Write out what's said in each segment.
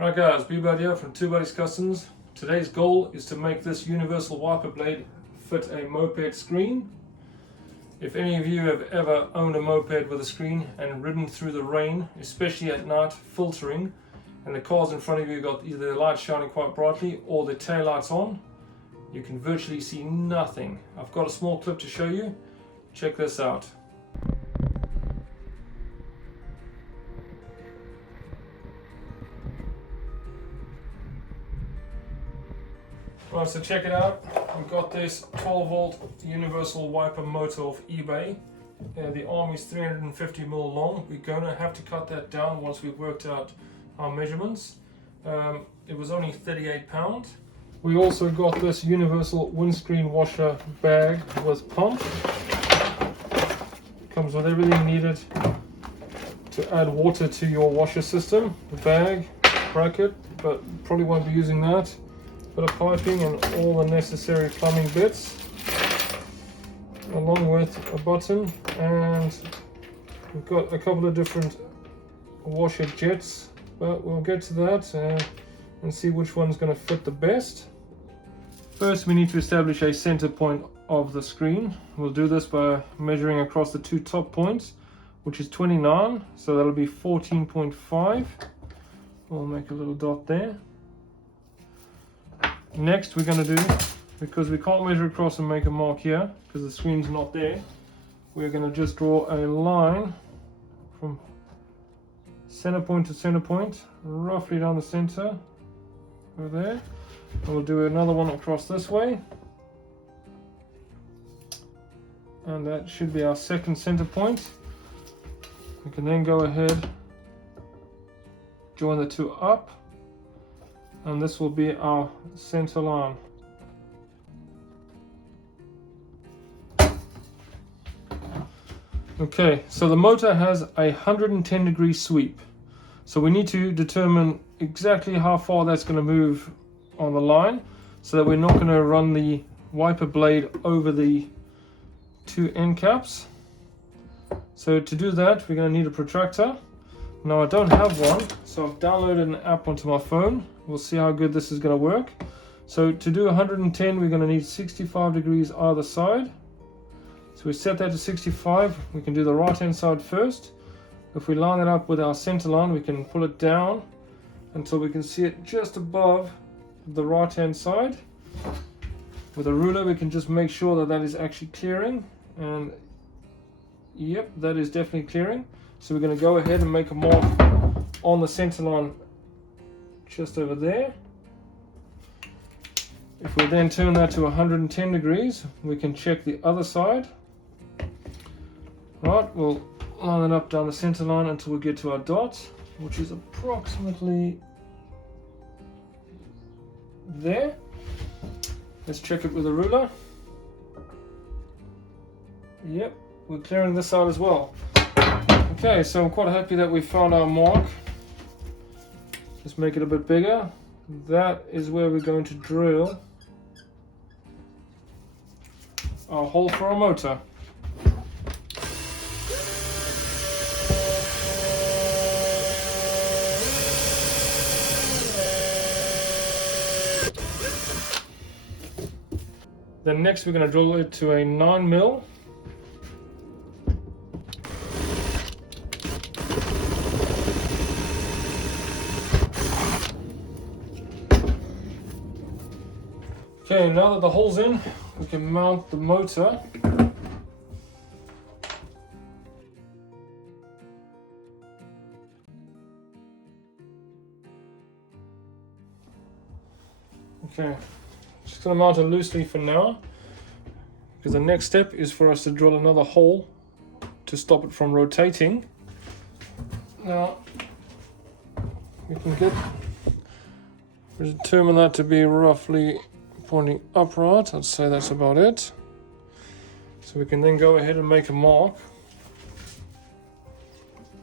Right guys, B-Bud here from 2Buddies Customs. Today's goal is to make this universal wiper blade fit a moped screen. If any of you have ever owned a moped with a screen and ridden through the rain, especially at night, filtering, and the cars in front of you got either the lights shining quite brightly or the tail lights on, you can virtually see nothing. I've got a small clip to show you. Check this out. Right, so check it out. We've got this 12 volt universal wiper motor off eBay. The arm is 350 mil long. We're going to have to cut that down once we've worked out our measurements. It was only £38. We also got this universal windscreen washer bag with pump. Comes with everything needed to add water to your washer system. The bag, bracket, but probably won't be using that. Bit of piping and all the necessary plumbing bits, along with a button, and we've got a couple of different washer jets, but we'll get to that and see which one's going to fit the best. First we need to establish a center point of the screen. We'll do this by measuring across the two top points, which is 29, so that'll be 14.5. We'll make a little dot there. Next we're going to do, because we can't measure across and make a mark here because the screen's not there, we're going to just draw a line from center point to center point, roughly down the center over there. And we'll do another one across this way, and that should be our second center point. We can then go ahead, join the two up, and this will be our center line. Okay, so the motor has a 110-degree sweep. So we need to determine exactly how far that's going to move on the line, so that we're not going to run the wiper blade over the two end caps. So to do that, we're going to need a protractor. Now I don't have one, so I've downloaded an app onto my phone. We'll see how good this is going to work. So to do 110, we're going to need 65 degrees either side. So we set that to 65. We can do the right hand side first. If we line it up with our center line, we can pull it down until we can see it just above the right hand side. With a ruler, we can just make sure that that is actually clearing, and yep, that is definitely clearing. So we're going to go ahead and make a mark on the center line just over there. If we then turn that to 110 degrees, we can check the other side. Right, we'll line it up down the center line until we get to our dot, which is approximately there. Let's check it with a ruler. Yep, we're clearing this side as well. Okay, so I'm quite happy that we found our mark. Just make it a bit bigger. That is where we're going to drill our hole for our motor. Then next we're going to drill it to a 9mm. Okay, now that the hole's in, we can mount the motor. Okay, just going to mount it loosely for now, because the next step is for us to drill another hole to stop it from rotating. Now, we can determine that to be roughly pointing upright. I'd say that's about it. So we can then go ahead and make a mark.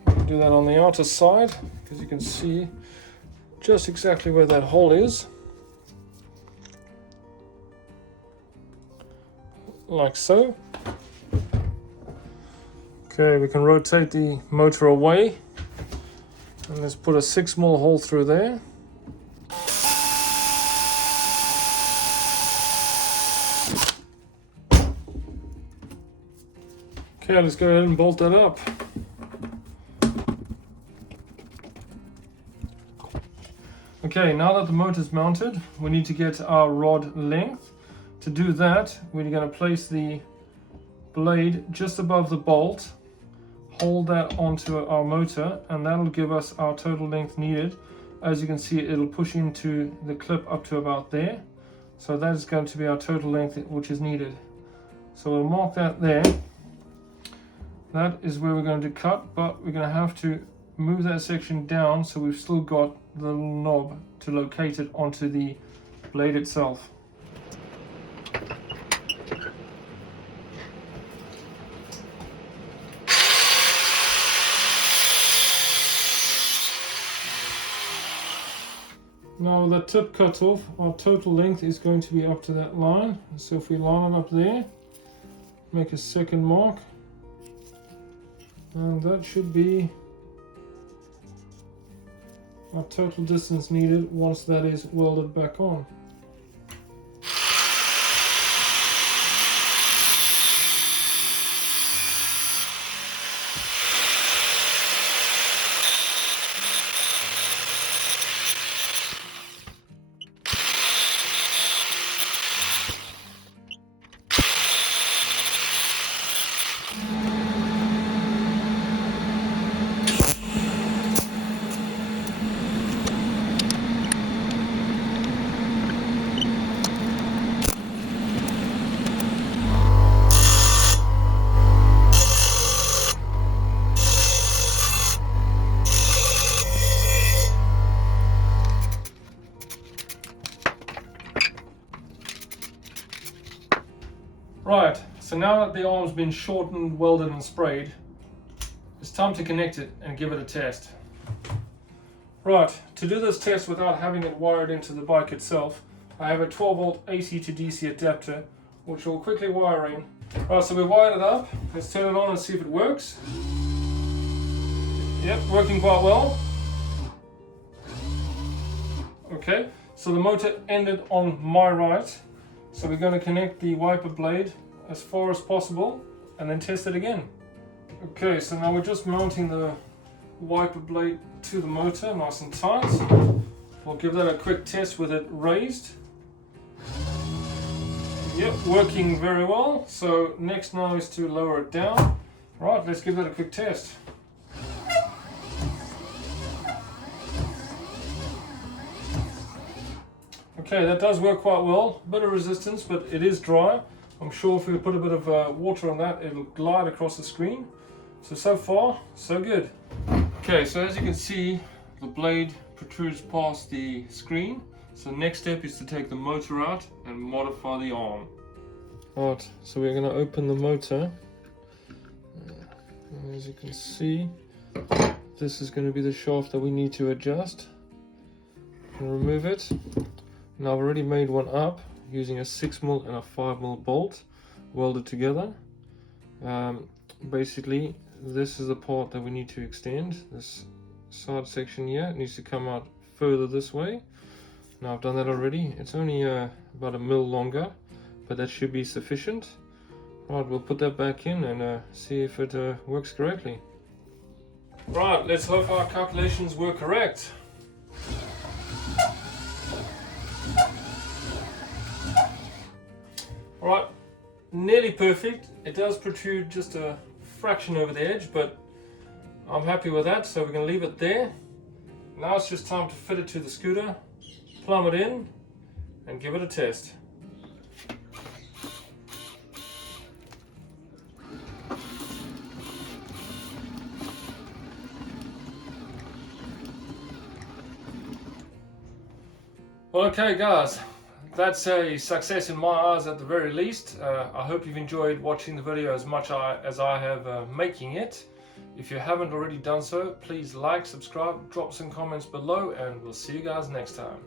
We can do that on the outer side, because you can see just exactly where that hole is. Like so. Okay, we can rotate the motor away, and let's put a 6mm hole through there. Okay, let's go ahead and bolt that up. Okay, now that the motor is mounted, we need to get our rod length. To do that, we're going to place the blade just above the bolt, hold that onto our motor, and that'll give us our total length needed. As you can see, it'll push into the clip up to about there. So that is going to be our total length which is needed. So we'll mark that there. That is where we're going to cut, but we're going to have to move that section down so we've still got the little knob to locate it onto the blade itself. Now with the tip cut off, our total length is going to be up to that line. So if we line it up there, make a second mark, and that should be our total distance needed once that is welded back on. Right, so now that the arm's been shortened, welded and sprayed, it's time to connect it and give it a test. Right, to do this test without having it wired into the bike itself, I have a 12 volt AC to DC adapter, which we'll quickly wire in. Right, so we wired it up. Let's turn it on and see if it works. Yep, working quite well. Okay, so the motor ended on my right. So we're going to connect the wiper blade as far as possible and then test it again. Okay, so now we're just mounting the wiper blade to the motor nice and tight. We'll give that a quick test with it raised. Yep, working very well. So next now is to lower it down. Right, let's give that a quick test. Okay, that does work quite well. A bit of resistance, but it is dry. I'm sure if we put a bit of water on that, it'll glide across the screen. So far, so good. Okay, so as you can see, the blade protrudes past the screen. So the next step is to take the motor out and modify the arm. Right, so we're going to open the motor. And as you can see, this is going to be the shaft that we need to adjust. And remove it. Now I've already made one up using a 6mm and a 5mm bolt welded together. Basically, this is the part that we need to extend. This side section here needs to come out further this way. Now I've done that already. It's only about a mil longer, but that should be sufficient. Right, we'll put that back in and see if it works correctly. Right, let's hope our calculations were correct. Right, nearly perfect. It does protrude just a fraction over the edge, but I'm happy with that, so we're going to leave it there. Now it's just time to fit it to the scooter, plumb it in, and give it a test. Well, okay guys, that's a success in my eyes at the very least. I hope you've enjoyed watching the video as much as I have making it. If you haven't already done so, please like, subscribe, drop some comments below, and we'll see you guys next time.